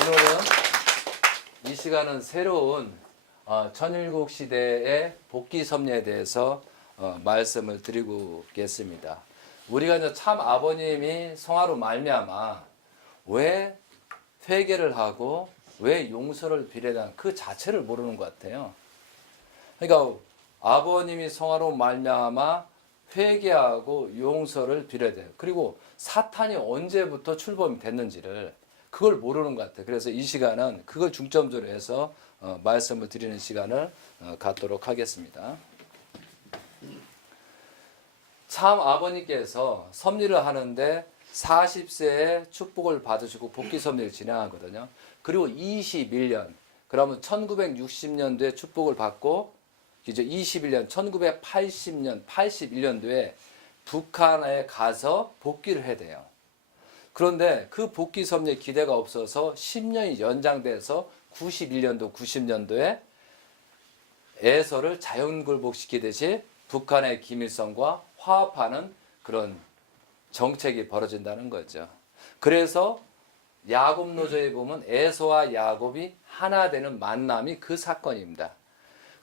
오늘은 이 시간은 새로운 천일국 시대의 복귀 섭리에 대해서 말씀을 드리겠습니다. 우리가 이제 참 아버님이 성화로 말미암아 왜 회개를 하고 왜 용서를 비례한 그 자체를 모르는 것 같아요. 그러니까 아버님이 성화로 말미암아 회개하고 용서를 비례돼요. 그리고 사탄이 언제부터 출범이 됐는지를 그걸 모르는 것 같아요. 그래서 이 시간은 그걸 중점적으로 해서 말씀을 드리는 시간을 갖도록 하겠습니다. 참 아버님께서 섭리를 하는데 40세에 축복을 받으시고 복귀 섭리를 진행하거든요. 그리고 21년, 그러면 1960년도에 축복을 받고 이제 21년, 1980년, 81년도에 북한에 가서 복귀를 해야 돼요. 그런데 그 복귀 섭리에 기대가 없어서 10년이 연장돼서 91년도, 90년도에 에서를 자연굴복시키듯이 북한의 김일성과 화합하는 그런 정책이 벌어진다는 거죠. 그래서 야곱 노조에 보면 에서와 야곱이 하나 되는 만남이 그 사건입니다.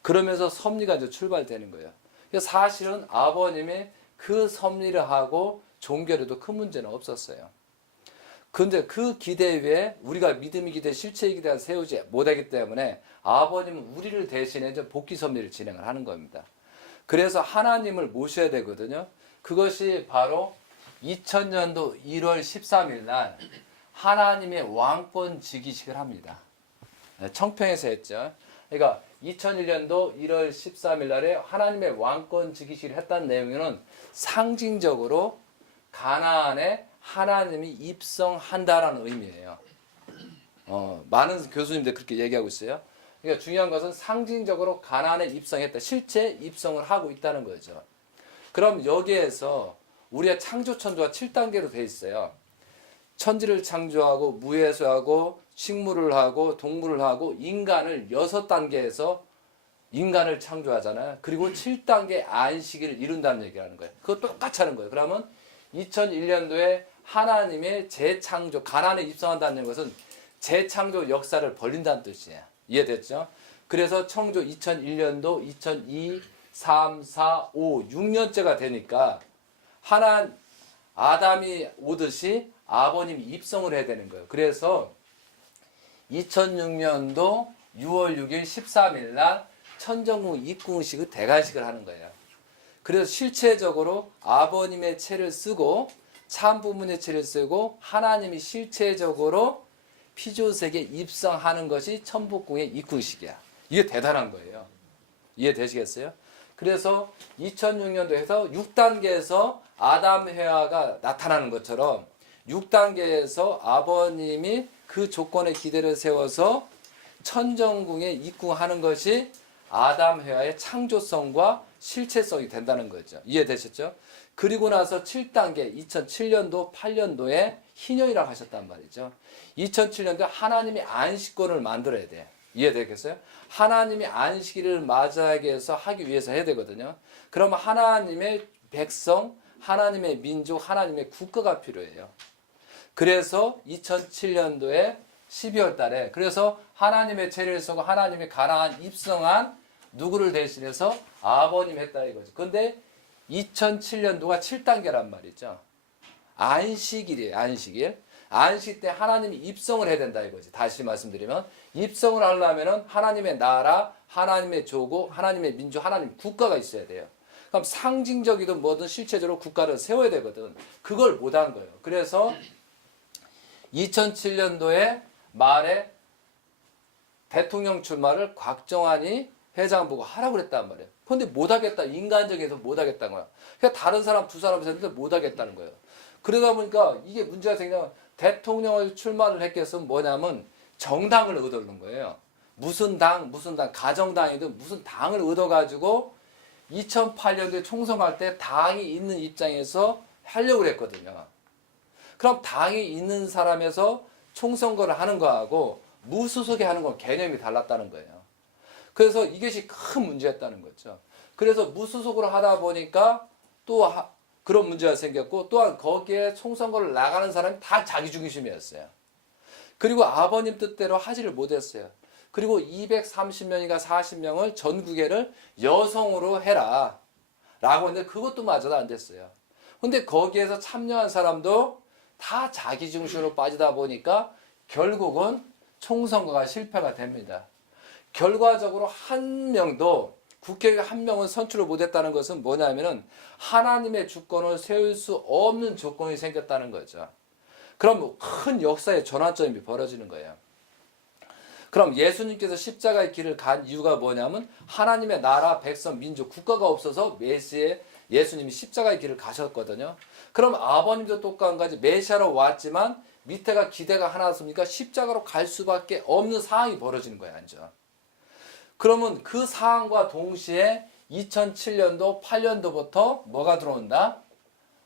그러면서 섭리가 이제 출발되는 거예요. 사실은 아버님이 그 섭리를 하고 종교에도 큰 문제는 없었어요. 근데 그 기대 위에 우리가 믿음의 기대, 실체의 기대를 세우지 못하기 때문에 아버님은 우리를 대신해 복귀 섭리를 진행을 하는 겁니다. 그래서 하나님을 모셔야 되거든요. 그것이 바로 2000년도 1월 13일 날 하나님의 왕권 즉위식을 합니다. 청평에서 했죠. 그러니까 2001년도 1월 13일 날에 하나님의 왕권 즉위식을 했다는 내용은 상징적으로 가나안에 하나님이 입성한다라는 의미예요. 많은 교수님들 그렇게 얘기하고 있어요. 그러니까 중요한 것은 상징적으로 가나안에 입성했다. 실제 입성을 하고 있다는 거죠. 그럼 여기에서 우리의 창조 천조가 7단계로 되어 있어요. 천지를 창조하고 무에서하고 식물을 하고 동물을 하고 인간을 6단계에서 인간을 창조하잖아요. 그리고 7단계 안식일을 이룬다는 얘기를 하는 거예요. 그거 똑같이 하는 거예요. 그러면 2001년도에 하나님의 재창조, 가나안에 입성한다는 것은 재창조 역사를 벌린다는 뜻이에요. 이해됐죠? 그래서 청조 2001년도, 2002, 3, 4, 5, 6년째가 되니까 아담이 오듯이 아버님이 입성을 해야 되는 거예요. 그래서 2006년도 6월 6일 13일 날 천정궁 입궁식의 대관식을 하는 거예요. 그래서 실체적으로 아버님의 체를 쓰고 참부모의 체를 쓰고 하나님이 실체적으로 피조세계에 입성하는 것이 천복궁의 입궁식이야. 이게 대단한 거예요. 이해되시겠어요? 그래서 2006년도에서 6단계에서 아담 해와가 나타나는 것처럼 6단계에서 아버님이 그 조건의 기대를 세워서 천정궁에 입궁하는 것이 아담 해와의 창조성과 실체성이 된다는 거죠. 이해되셨죠? 그리고 나서 7단계 2007년도 8년도에 희년이라고 하셨단 말이죠. 2007년도에 하나님이 안식권을 만들어야 돼. 이해되겠어요? 하나님이 안식일을 맞이하게 해서 하기 위해서 해야 되거든요. 그러면 하나님의 백성, 하나님의 민족, 하나님의 국가가 필요해요. 그래서 2007년도에 12월 달에 그래서 하나님의 죄를 쓰고 하나님의 가나안 입성한 누구를 대신해서 아버님 했다 이거죠. 근데 2007년도가 7단계란 말이죠. 안식일이에요. 안식일. 안식 때 하나님이 입성을 해야 된다 이거지. 다시 말씀드리면 입성을 하려면 하나님의 나라, 하나님의 조국, 하나님의 민족, 하나님 국가가 있어야 돼요. 그럼 상징적이든 뭐든 실체적으로 국가를 세워야 되거든. 그걸 못한 거예요. 그래서 2007년도에 말에 대통령 출마를 곽정환이 회장보고 하라고 그랬단 말이에요. 그런데 못하겠다. 인간적에서 못하겠다는 거야. 그러니까 다른 사람 두 사람이 했는데 못하겠다는 거예요. 그러다 보니까 이게 문제가 생기면 대통령을 출마를 했겠으면 뭐냐면 정당을 얻어오는 거예요. 무슨 당, 가정당이든 무슨 당을 얻어가지고 2008년도에 총선할 때 당이 있는 입장에서 하려고 그랬거든요. 그럼 당이 있는 사람에서 총선거를 하는 거하고 무소속이 하는 건 개념이 달랐다는 거예요. 그래서 이것이 큰 문제였다는 거죠. 그래서 무소속으로 하다 보니까 또 그런 문제가 생겼고 또한 거기에 총선거를 나가는 사람이 다 자기 중심이었어요. 그리고 아버님 뜻대로 하지를 못했어요. 그리고 230명인가 40명을 전국에를 여성으로 해라 라고 했는데 그것도 마저도 안 됐어요. 근데 거기에서 참여한 사람도 다 자기 중심으로 빠지다 보니까 결국은 총선거가 실패가 됩니다. 결과적으로 한 명도 국회의원 한 명은 선출을 못했다는 것은 뭐냐면은 하나님의 주권을 세울 수 없는 조건이 생겼다는 거죠. 그럼 큰 역사의 전환점이 벌어지는 거예요. 그럼 예수님께서 십자가의 길을 간 이유가 뭐냐면 하나님의 나라, 백성, 민족, 국가가 없어서 메시에 예수님이 십자가의 길을 가셨거든요. 그럼 아버님도 똑같은 거지. 메시아로 왔지만 밑에가 기대가 하나 없으니까 십자가로 갈 수밖에 없는 상황이 벌어지는 거예요. 완전. 그러면 그 상황과 동시에 2007년도, 8년도부터 뭐가 들어온다?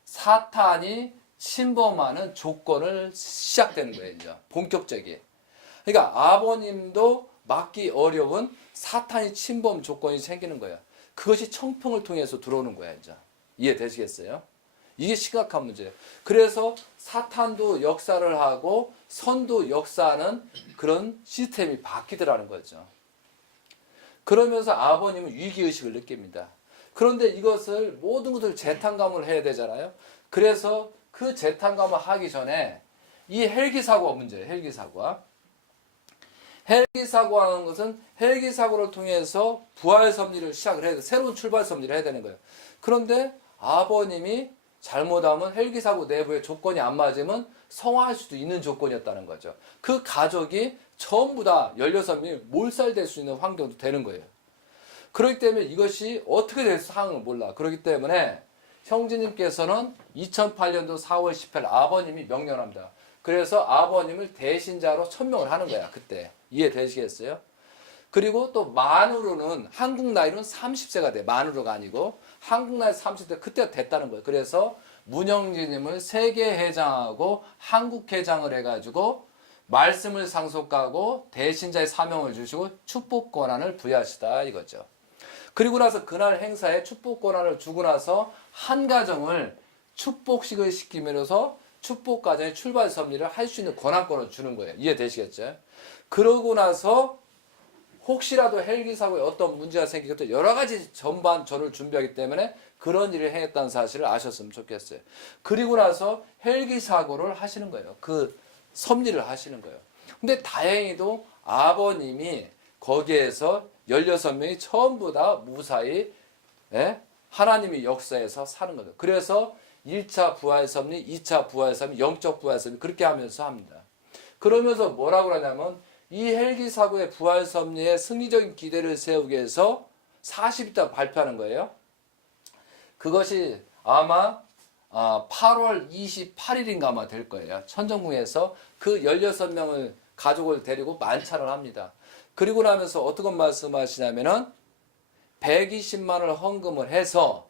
사탄이 침범하는 조건을 시작되는 거예요. 이제 본격적인. 그러니까 아버님도 막기 어려운 사탄이 침범 조건이 생기는 거예요. 그것이 청평을 통해서 들어오는 거예요. 이제. 이해되시겠어요? 이게 심각한 문제예요. 그래서 사탄도 역사를 하고 선도 역사하는 그런 시스템이 바뀌더라는 거죠. 그러면서 아버님은 위기의식을 느낍니다. 그런데 이것을 모든 것을 재탕감을 해야 되잖아요. 그래서 그 재탕감을 하기 전에 이 헬기사고가 문제예요. 헬기사고가. 헬기사고하는 것은 헬기사고를 통해서 부활 섭리를 시작을 해야 돼. 새로운 출발 섭리를 해야 되는 거예요. 그런데 아버님이 잘못하면 헬기사고 내부에 조건이 안 맞으면 성화할 수도 있는 조건이었다는 거죠. 그 가족이 전부 다 16명이 몰살될 수 있는 환경도 되는 거예요. 그렇기 때문에 이것이 어떻게 될 상황을 몰라. 그렇기 때문에 형제님께서는 2008년도 4월 18일 아버님이 명령합니다. 그래서 아버님을 대신자로 천명을 하는 거야. 그때. 이해되시겠어요? 그리고 또 만으로는 한국 나이로는 30세가 돼. 만으로가 아니고 한국 나이 30세 그때가 됐다는 거예요. 그래서 문영진님을 세계회장하고 한국회장을 해가지고 말씀을 상속하고 대신자의 사명을 주시고 축복 권한을 부여하시다 이거죠. 그리고 나서 그날 행사에 축복 권한을 주고 나서 한 가정을 축복식을 시키면서 축복 가정의 출발 섭리를 할 수 있는 권한권을 주는 거예요. 이해되시겠죠? 그러고 나서 혹시라도 헬기 사고에 어떤 문제가 생기겠다 여러 가지 전반 저를 준비하기 때문에 그런 일을 행했다는 사실을 아셨으면 좋겠어요. 그리고 나서 헬기 사고를 하시는 거예요. 그 섭리를 하시는 거예요. 근데 다행히도 아버님이 거기에서 16명이 전부 다 무사히 하나님의 역사에서 사는 거예요. 그래서 1차 부활 섭리, 2차 부활 섭리, 영적 부활 섭리 그렇게 하면서 합니다. 그러면서 뭐라고 그러냐면 이 헬기 사고의 부활 섭리에 승리적인 기대를 세우기 위해서 40일 발표하는 거예요. 그것이 아마 8월 28일인가 아마 될 거예요. 천정궁에서 그 16명을 가족을 데리고 만찬을 합니다. 그리고 나면서 어떤 말씀하시냐면은 120만 원을 헌금을 해서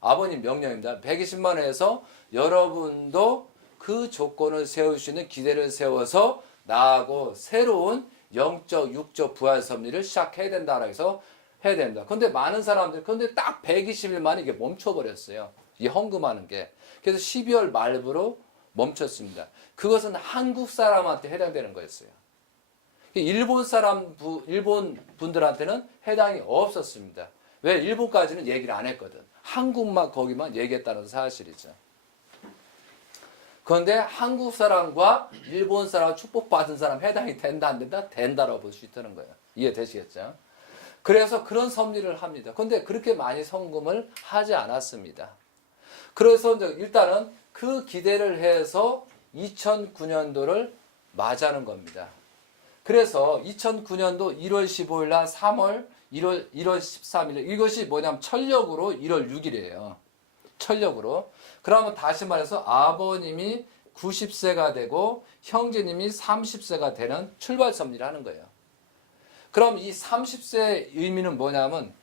아버님 명령입니다. 120만 원 해서 여러분도 그 조건을 세울 수 있는 기대를 세워서 나하고 새로운 영적, 육적 부활 섭리를 시작해야 된다라고 해서 해야 됩니다. 근데 많은 사람들, 근데 딱 120일 만에 이게 멈춰버렸어요. 이 헌금하는 게. 그래서 12월 말부로 멈췄습니다. 그것은 한국 사람한테 해당되는 거였어요. 일본 분들한테는 해당이 없었습니다. 왜? 일본까지는 얘기를 안 했거든. 한국만 거기만 얘기했다는 사실이죠. 그런데 한국 사람과 일본 사람 축복받은 사람 해당이 된다 안 된다? 된다라고 볼 수 있다는 거예요. 이해되시겠죠? 그래서 그런 섭리를 합니다. 그런데 그렇게 많이 헌금을 하지 않았습니다. 그래서 일단은 그 기대를 해서 2009년도를 맞이하는 겁니다. 그래서 2009년도 1월 15일 날 3월 1월 13일 이것이 뭐냐면 철력으로 1월 6일이에요. 철력으로. 그러면 다시 말해서 아버님이 90세가 되고 형제님이 30세가 되는 출발 섭리를 하는 거예요. 그럼 이 30세 의미는 뭐냐면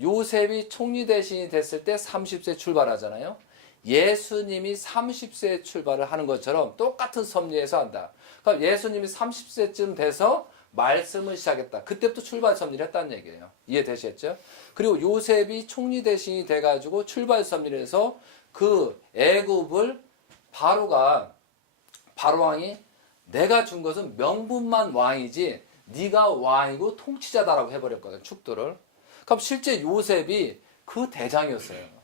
요셉이 총리 대신이 됐을 때 30세 출발하잖아요. 예수님이 30세에 출발을 하는 것처럼 똑같은 섭리에서 한다. 그럼 예수님이 30세쯤 돼서 말씀을 시작했다. 그때부터 출발 섭리를 했다는 얘기예요. 이해되시겠죠? 그리고 요셉이 총리 대신이 돼가지고 출발 섭리를 해서 그 애굽을 바로왕이 내가 준 것은 명분만 왕이지 네가 왕이고 통치자다라고 해버렸거든, 축도를. 그럼 실제 요셉이 그 대장이었어요.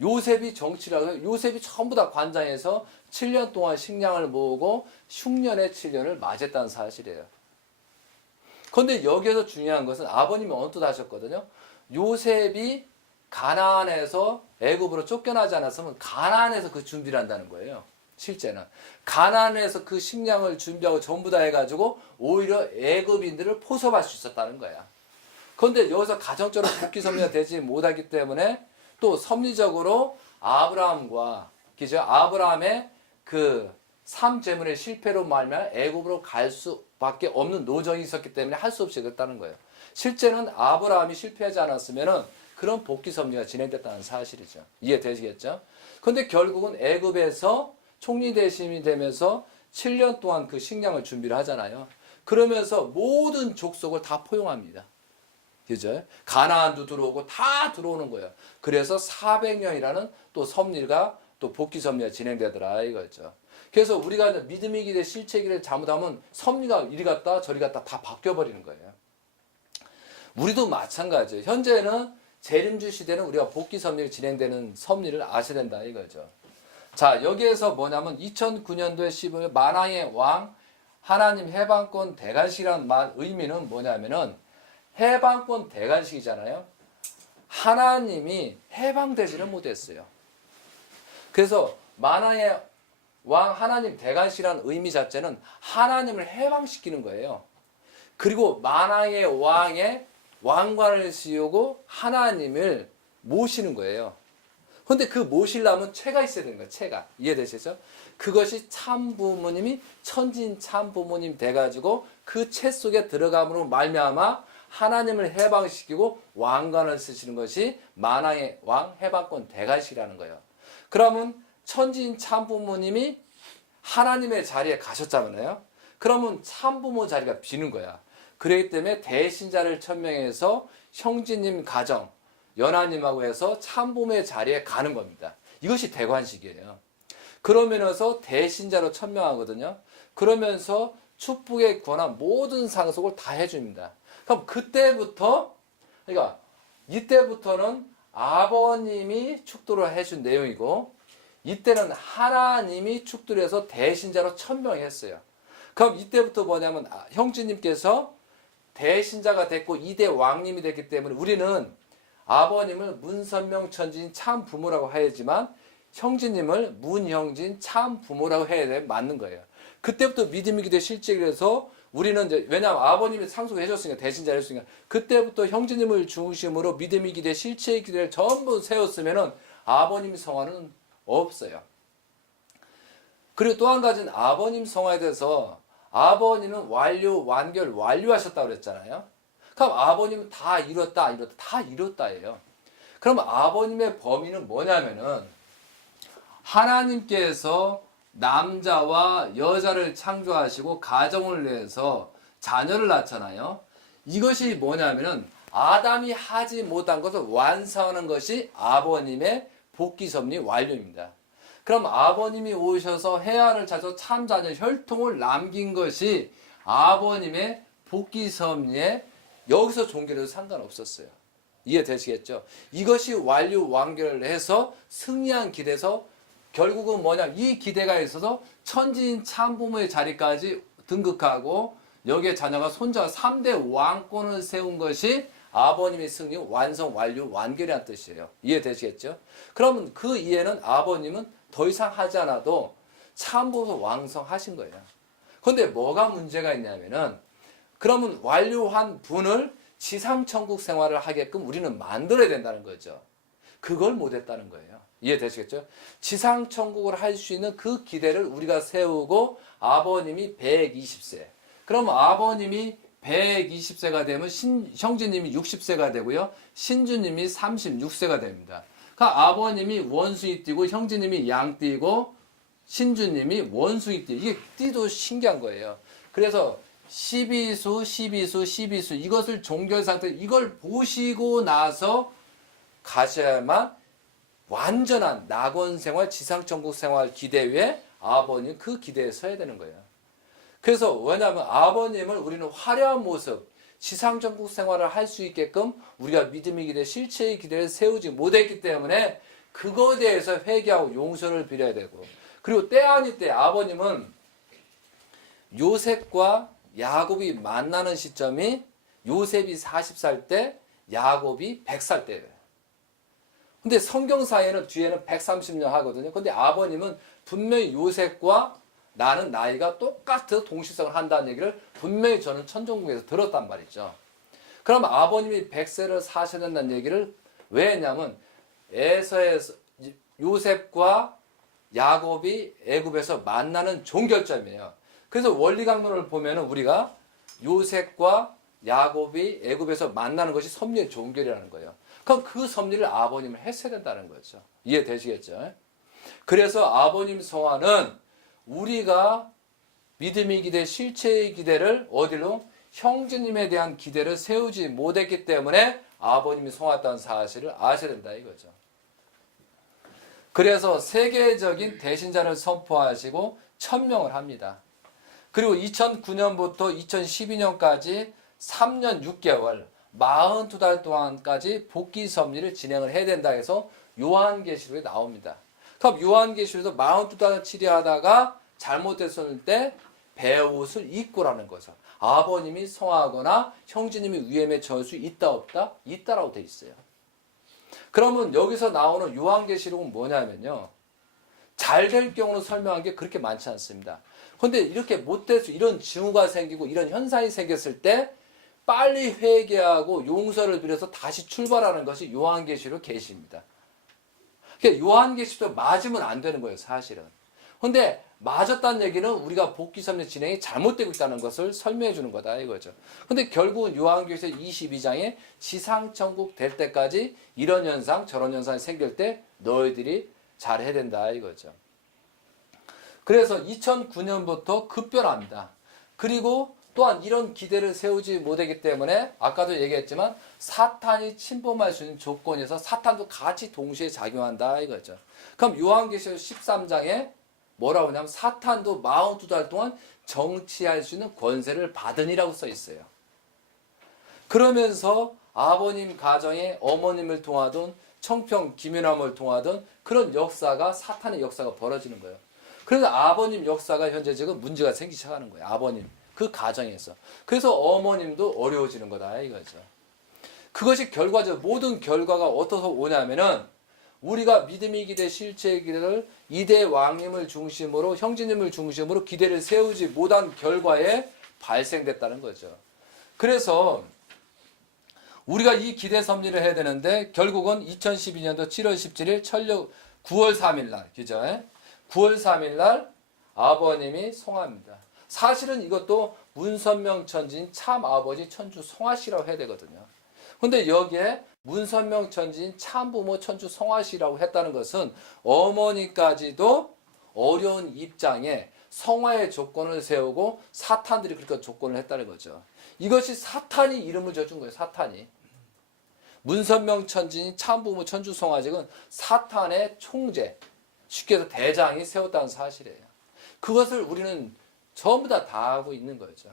요셉이 정치라고 해요. 요셉이 전부 다 관장에서 7년 동안 식량을 모으고 흉년의 7년을 맞았다는 사실이에요. 그런데 여기에서 중요한 것은 아버님이 언뜻하셨거든요. 요셉이 가나안에서 애굽으로 쫓겨나지 않았으면 가나안에서 그 준비를 한다는 거예요. 실제는 가나안에서 그 식량을 준비하고 전부 다 해가지고 오히려 애굽인들을 포섭할 수 있었다는 거야. 그런데 여기서 가정적으로 복귀 섭리가 되지 못하기 때문에 또 섭리적으로 아브라함과 그죠? 아브라함의 그 삶 재물의 실패로 말미암아 애굽으로 갈 수밖에 없는 노정이 있었기 때문에 할 수 없이 그랬다는 거예요. 실제는 아브라함이 실패하지 않았으면은 그런 복귀 섭리가 진행됐다는 사실이죠. 이해되시겠죠? 그런데 결국은 애굽에서 총리 대신이 되면서 7년 동안 그 식량을 준비를 하잖아요. 그러면서 모든 족속을 다 포용합니다. 그죠? 가나안도 들어오고 다 들어오는 거예요. 그래서 400년이라는 또 섭리가 또 복귀 섭리가 진행되더라 이거죠. 그래서 우리가 믿음의 기대 실체 기대를 잘못하면 섭리가 이리 갔다 저리 갔다 다 바뀌어버리는 거예요. 우리도 마찬가지예요. 현재는 재림주 시대는 우리가 복귀 섭리가 진행되는 섭리를 아셔야 된다 이거죠. 자, 여기에서 뭐냐면 2009년도에 15일 만왕의 왕 하나님 해방권 대관식이라는 말 의미는 뭐냐면은 해방권 대관식이잖아요. 하나님이 해방되지는 못했어요. 그래서 만왕의 왕 하나님 대관식이라는 의미 자체는 하나님을 해방시키는 거예요. 그리고 만왕의 왕의 왕관을 씌우고 하나님을 모시는 거예요. 그런데 그 모시려면 채가 있어야 되는 거예요. 채가. 이해되시죠? 그것이 참 부모님이 천진 참 부모님 돼가지고 그 채 속에 들어감으로 말미암아 하나님을 해방시키고 왕관을 쓰시는 것이 만왕의 왕 해방권 대관식이라는 거예요. 그러면 천진 참 부모님이 하나님의 자리에 가셨잖아요. 그러면 참 부모 자리가 비는 거야. 그렇기 때문에 대신자를 천명해서 형제님 가정 연하님하고 해서 참부모의 자리에 가는 겁니다. 이것이 대관식이에요. 그러면서 대신자로 천명하거든요. 그러면서 축복에 관한 모든 상속을 다 해줍니다. 그럼 그때부터, 그러니까 이때부터는 아버님이 축도를 해준 내용이고, 이때는 하나님이 축도를 해서 대신자로 천명했어요. 그럼 이때부터 뭐냐면 형제님께서 대신자가 됐고 이대 왕님이 됐기 때문에 우리는 아버님을 문선명 천진 참 부모라고 하지만 형제님을 문형진 참 부모라고 해야 돼 맞는 거예요. 그때부터 믿음이 기대 실제로서 우리는 이제 왜냐하면 아버님이 상속해 줬으니까 대신자를 했으니까 그때부터 형제님을 중심으로 믿음이 기대 실체의 기대를 전부 세웠으면은 아버님 성화는 없어요. 그리고 또 한 가지는 아버님 성화에 대해서 아버님은 완료하셨다고 그랬잖아요. 그럼 아버님은 다 이뤘다예요. 그럼 아버님의 범위는 뭐냐면은 하나님께서 남자와 여자를 창조하시고 가정을 내서 자녀를 낳잖아요. 이것이 뭐냐면은 아담이 하지 못한 것을 완성하는 것이 아버님의 복귀 섭리 완료입니다. 그럼 아버님이 오셔서 해아를 찾아서 참자녀 혈통을 남긴 것이 아버님의 복귀 섭리에 여기서 종교를 상관없었어요. 이해되시겠죠? 이것이 완료 완결을 해서 승리한 기대에서 결국은 뭐냐 이 기대가 있어서 천지인 참부모의 자리까지 등극하고 여기에 자녀가 손자가 3대 왕권을 세운 것이 아버님의 승리 완성 완료 완결이라는 뜻이에요. 이해되시겠죠? 그러면 그 이해는 아버님은 더 이상 하지 않아도 참부모 왕성하신 거예요. 그런데 뭐가 문제가 있냐면은 그러면 완료한 분을 지상천국 생활을 하게끔 우리는 만들어야 된다는 거죠. 그걸 못했다는 거예요. 이해되시겠죠? 지상천국을 할 수 있는 그 기대를 우리가 세우고 아버님이 120세. 그럼 아버님이 120세가 되면 형제님이 60세가 되고요. 신주님이 36세가 됩니다. 그러니까 아버님이 원숭이 띠고 형제님이 양 띠고 신주님이 원숭이 띠. 이게 띠도 신기한 거예요. 그래서 12수 이것을 종결 상태 이걸 보시고 나서 가셔야만 완전한 낙원 생활, 지상천국 생활 기대 위에 아버님 그 기대에 서야 되는 거예요. 그래서 왜냐하면 아버님을 우리는 화려한 모습, 지상전국 생활을 할 수 있게끔 우리가 믿음의 기대, 실체의 기대를 세우지 못했기 때문에 그거에 대해서 회개하고 용서를 빌어야 되고, 그리고 때 아니 때 아버님은 요셉과 야곱이 만나는 시점이 요셉이 40살 때, 야곱이 100살 때예요. 근데 성경사에는 뒤에는 130년 하거든요. 근데 아버님은 분명히 요셉과 나는 나이가 똑같아 동시성을 한다는 얘기를 분명히 저는 천정국에서 들었단 말이죠. 그럼 아버님이 100세를 사셔야 된다는 얘기를 왜 했냐면 에서에서 요셉과 야곱이 애굽에서 만나는 종결점이에요. 그래서 원리강론을 보면은 우리가 요셉과 야곱이 애굽에서 만나는 것이 섭리의 종결이라는 거예요. 그럼 그 섭리를 아버님을 했어야 된다는 거죠. 이해되시겠죠? 그래서 아버님 성화는 우리가 믿음의 기대, 실체의 기대를 어디로? 형제님에 대한 기대를 세우지 못했기 때문에 아버님이 성화했다는 사실을 아셔야 된다 이거죠. 그래서 세계적인 대신자를 선포하시고 천명을 합니다. 그리고 2009년부터 2012년까지 3년 6개월 42달 동안까지 복귀 섭리를 진행을 해야 된다 해서 요한계시록에 나옵니다. 그럼 요한계시록에서 42달을 치료하다가 잘못됐을 때 베옷을 입고라는 거죠. 아버님이 성하거나 형제님이 위험에 처할 수 있다 없다? 있다라고 돼 있어요. 그러면 여기서 나오는 요한계시록은 뭐냐면요. 잘 될 경우로 설명한 게 그렇게 많지 않습니다. 그런데 이렇게 못돼서 이런 징후가 생기고 이런 현상이 생겼을 때 빨리 회개하고 용서를 빌어서 다시 출발하는 것이 요한계시록 계시입니다. 그러니까 요한계시록 맞으면 안 되는 거예요, 사실은. 근데 맞았다는 얘기는 우리가 복귀 섭리 진행이 잘못되고 있다는 것을 설명해 주는 거다 이거죠. 근데 결국은 요한계시록 22장에 지상천국 될 때까지 이런 현상 저런 현상이 생길 때 너희들이 잘해야 된다 이거죠. 그래서 2009년부터 급변합니다. 그리고 또한 이런 기대를 세우지 못하기 때문에 아까도 얘기했지만 사탄이 침범할 수 있는 조건에서 사탄도 같이 동시에 작용한다 이거죠. 그럼 요한계시록 13장에 뭐라고 하냐면 사탄도 42달 동안 정치할 수 있는 권세를 받으니라고 써 있어요. 그러면서 아버님 가정에 어머님을 통하던 청평 김연함을 통하던 그런 역사가 사탄의 역사가 벌어지는 거예요. 그래서 아버님 역사가 현재 지금 문제가 생기기 시작하는 거예요. 아버님 그 가정에서. 그래서 어머님도 어려워지는 거다 이거죠. 그것이 결과적 모든 결과가 어디서 오냐면은 우리가 믿음의 기대, 실체의 기대를 이대 왕님을 중심으로 형제님을 중심으로 기대를 세우지 못한 결과에 발생됐다는 거죠. 그래서 우리가 이 기대 섭리를 해야 되는데 결국은 2012년도 7월 17일 천력 9월 3일 날 그죠? 9월 3일 날 아버님이 성화합니다. 사실은 이것도 문선명 천지인 참 아버지 천주 성화씨라고 해야 되거든요. 근데 여기에 문선명 천지인 참부모 천주 성화씨라고 했다는 것은 어머니까지도 어려운 입장에 성화의 조건을 세우고 사탄들이 그렇게 조건을 했다는 거죠. 이것이 사탄이 이름을 져준 거예요. 사탄이. 문선명 천지인 참부모 천주 성화직은 사탄의 총재, 쉽게 해서 대장이 세웠다는 사실이에요. 그것을 우리는 전부 다 하고 있는 거죠.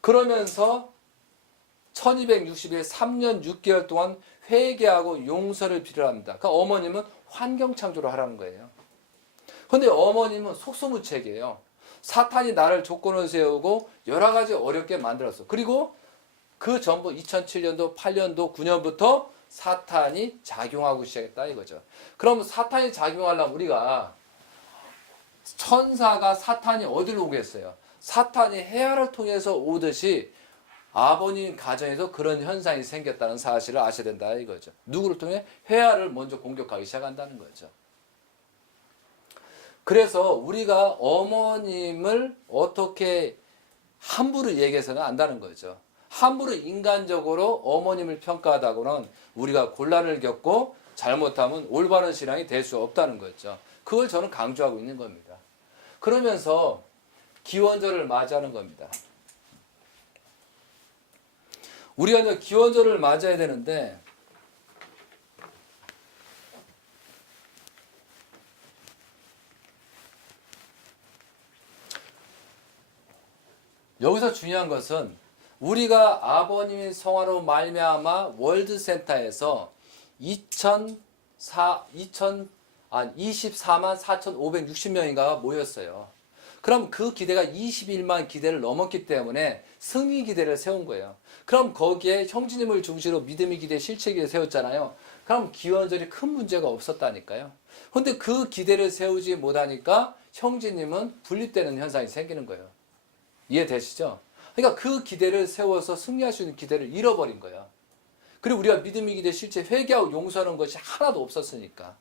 그러면서 1260일 3년 6개월 동안 회개하고 용서를 빌어합니다. 그러니까 어머님은 환경창조를 하라는 거예요. 그런데 어머님은 속수무책이에요. 사탄이 나를 조건을 세우고 여러 가지 어렵게 만들었어. 그리고 그 전부 2007년도, 8년도, 9년부터 사탄이 작용하고 시작했다 이거죠. 그럼 사탄이 작용하려면 우리가 천사가 사탄이 어디로 오겠어요? 사탄이 해아를 통해서 오듯이 아버님 가정에서 그런 현상이 생겼다는 사실을 아셔야 된다 이거죠. 누구를 통해? 해아를 먼저 공격하기 시작한다는 거죠. 그래서 우리가 어머님을 어떻게 함부로 얘기해서는 안 된다는 거죠. 함부로 인간적으로 어머님을 평가하다고는 우리가 곤란을 겪고 잘못하면 올바른 신앙이 될 수 없다는 거죠. 그걸 저는 강조하고 있는 겁니다. 그러면서 기원절을 맞이하는 겁니다. 우리가 이제 기원절을 맞아야 되는데 여기서 중요한 것은 우리가 아버님의 성화로 말미암아 월드센터에서 24만 4,560명인가가 모였어요. 그럼 그 기대가 21만 기대를 넘었기 때문에 승리 기대를 세운 거예요. 그럼 거기에 형제님을 중심으로 믿음의 기대, 실체 기대 세웠잖아요. 그럼 기원절이 큰 문제가 없었다니까요. 근데 그 기대를 세우지 못하니까 형제님은 분립되는 현상이 생기는 거예요. 이해되시죠? 그러니까 그 기대를 세워서 승리할 수 있는 기대를 잃어버린 거예요. 그리고 우리가 믿음의 기대, 실체, 회개하고 용서하는 것이 하나도 없었으니까.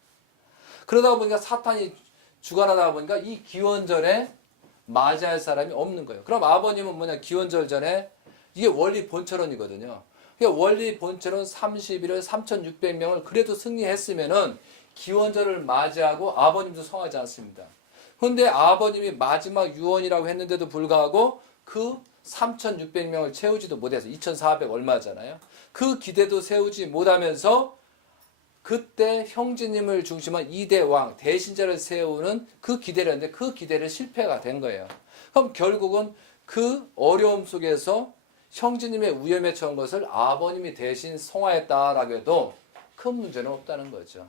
그러다 보니까 사탄이 주관하다 보니까 이 기원절에 맞이할 사람이 없는 거예요. 그럼 아버님은 뭐냐? 기원절 전에 이게 원리 본처론이거든요. 그러니까 원리 본처론 31일 3,600명을 그래도 승리했으면은 기원절을 맞이하고 아버님도 성하지 않습니다. 그런데 아버님이 마지막 유언이라고 했는데도 불구하고 그 3,600명을 채우지도 못해서 2,400 얼마잖아요. 그 기대도 세우지 못하면서 그때 형제님을 중심한 2대 왕, 대신자를 세우는 그 기대를 했는데 그 기대를 실패가 된 거예요. 그럼 결국은 그 어려움 속에서 형제님의 위험에 처한 것을 아버님이 대신 성화했다라고 해도 큰 문제는 없다는 거죠.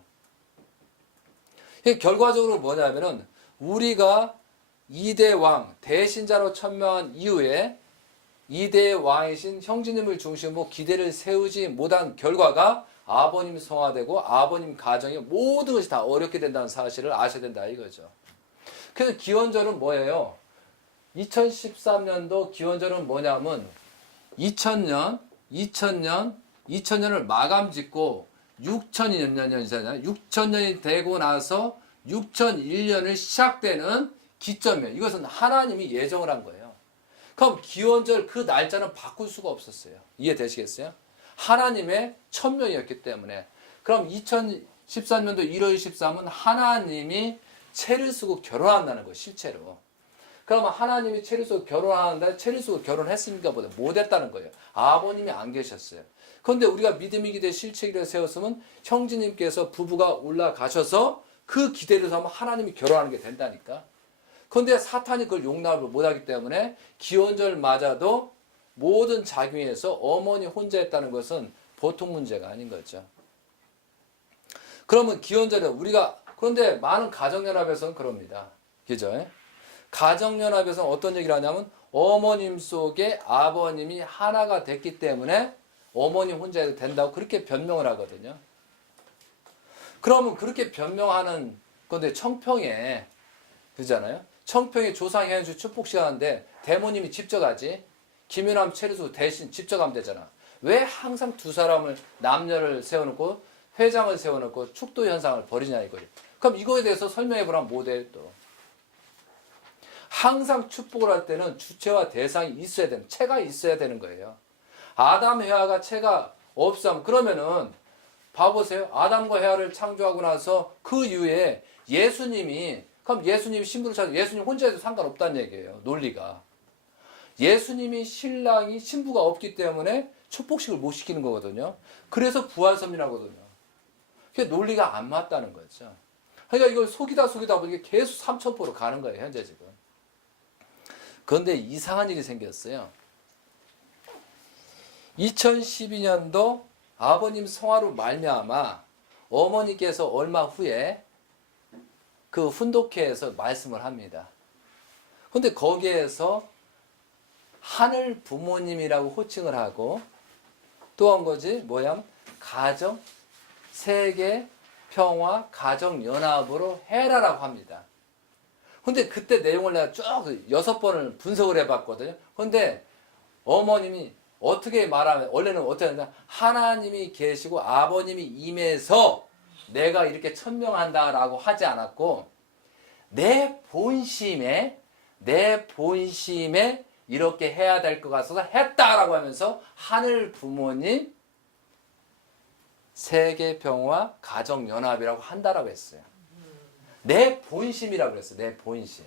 결과적으로 뭐냐면은 우리가 2대 왕, 대신자로 천명한 이후에 2대 왕이신 형제님을 중심으로 기대를 세우지 못한 결과가 아버님 성화되고 아버님 가정이 모든 것이 다 어렵게 된다는 사실을 아셔야 된다 이거죠. 그래서 기원절은 뭐예요? 2013년도 기원절은 뭐냐면 2000년을 마감 짓고 6000년이잖아요. 6000년이 되고 나서 6001년을 시작되는 기점이에요. 이것은 하나님이 예정을 한 거예요. 그럼 기원절 그 날짜는 바꿀 수가 없었어요. 이해되시겠어요? 하나님의 천명이었기 때문에. 그럼 2013년도 1월 13은 하나님이 채를 쓰고 결혼한다는 거예요. 실제로. 그러면 하나님이 채를 쓰고 결혼하는데 채를 쓰고 결혼했습니까? 보다 못했다는 거예요. 아버님이 안 계셨어요. 그런데 우리가 믿음의 기대 실체기를 세웠으면 형제님께서 부부가 올라가셔서 그 기대를 삼아 하나님이 결혼하는 게 된다니까. 그런데 사탄이 그걸 용납을 못하기 때문에 기원절 맞아도 모든 작용에서 어머니 혼자 했다는 것은 보통 문제가 아닌 거죠. 그러면 기원절에 우리가 그런데 많은 가정연합에서는 그럽니다. 그죠? 가정연합에서는 어떤 얘기를 하냐면 어머님 속에 아버님이 하나가 됐기 때문에 어머니 혼자 해도 된다고 그렇게 변명을 하거든요. 그러면 그렇게 변명하는 건데 청평에 그잖아요. 청평에 조상현수 축복시간인데 대모님이 직접 하지. 김윤함 체류수 대신 직접 하면 되잖아. 왜 항상 두 사람을 남녀를 세워놓고 회장을 세워놓고 축도 현상을 벌이냐 이거예요. 그럼 이거에 대해서 설명해 보라면 못해요 또. 항상 축복을 할 때는 주체와 대상이 있어야 되는 체가 있어야 되는 거예요. 아담 해와가 체가 없으면 그러면은 봐보세요. 아담과 해와를 창조하고 나서 그 이후에 예수님이 그럼 예수님이 신부를 찾아 예수님 혼자 해도 상관없다는 얘기예요. 논리가. 예수님이 신랑이 신부가 없기 때문에 축복식을 못 시키는 거거든요. 그래서 부활섭리라거든요. 그게 논리가 안 맞다는 거죠. 그러니까 이걸 속이다 보니까 계속 삼천포로 가는 거예요. 현재 지금. 그런데 이상한 일이 생겼어요. 2012년도 아버님 성화로 말미암아 어머니께서 얼마 후에 그 훈독회에서 말씀을 합니다. 그런데 거기에서 하늘 부모님이라고 호칭을 하고 또 한 거지 뭐야? 가정, 세계, 평화, 가정 연합으로 해라라고 합니다. 근데 그때 내용을 내가 쭉 6번을 분석을 해봤거든요. 근데 어머님이 어떻게 말하면 원래는 어떻게 하냐? 하나님이 계시고 아버님이 임해서 내가 이렇게 천명한다라고 하지 않았고 내 본심에 이렇게 해야 될 것 같아서 했다라고 하면서 하늘 부모님 세계 평화 가정 연합이라고 한다라고 했어요. 내 본심이라고 그랬어요. 내 본심.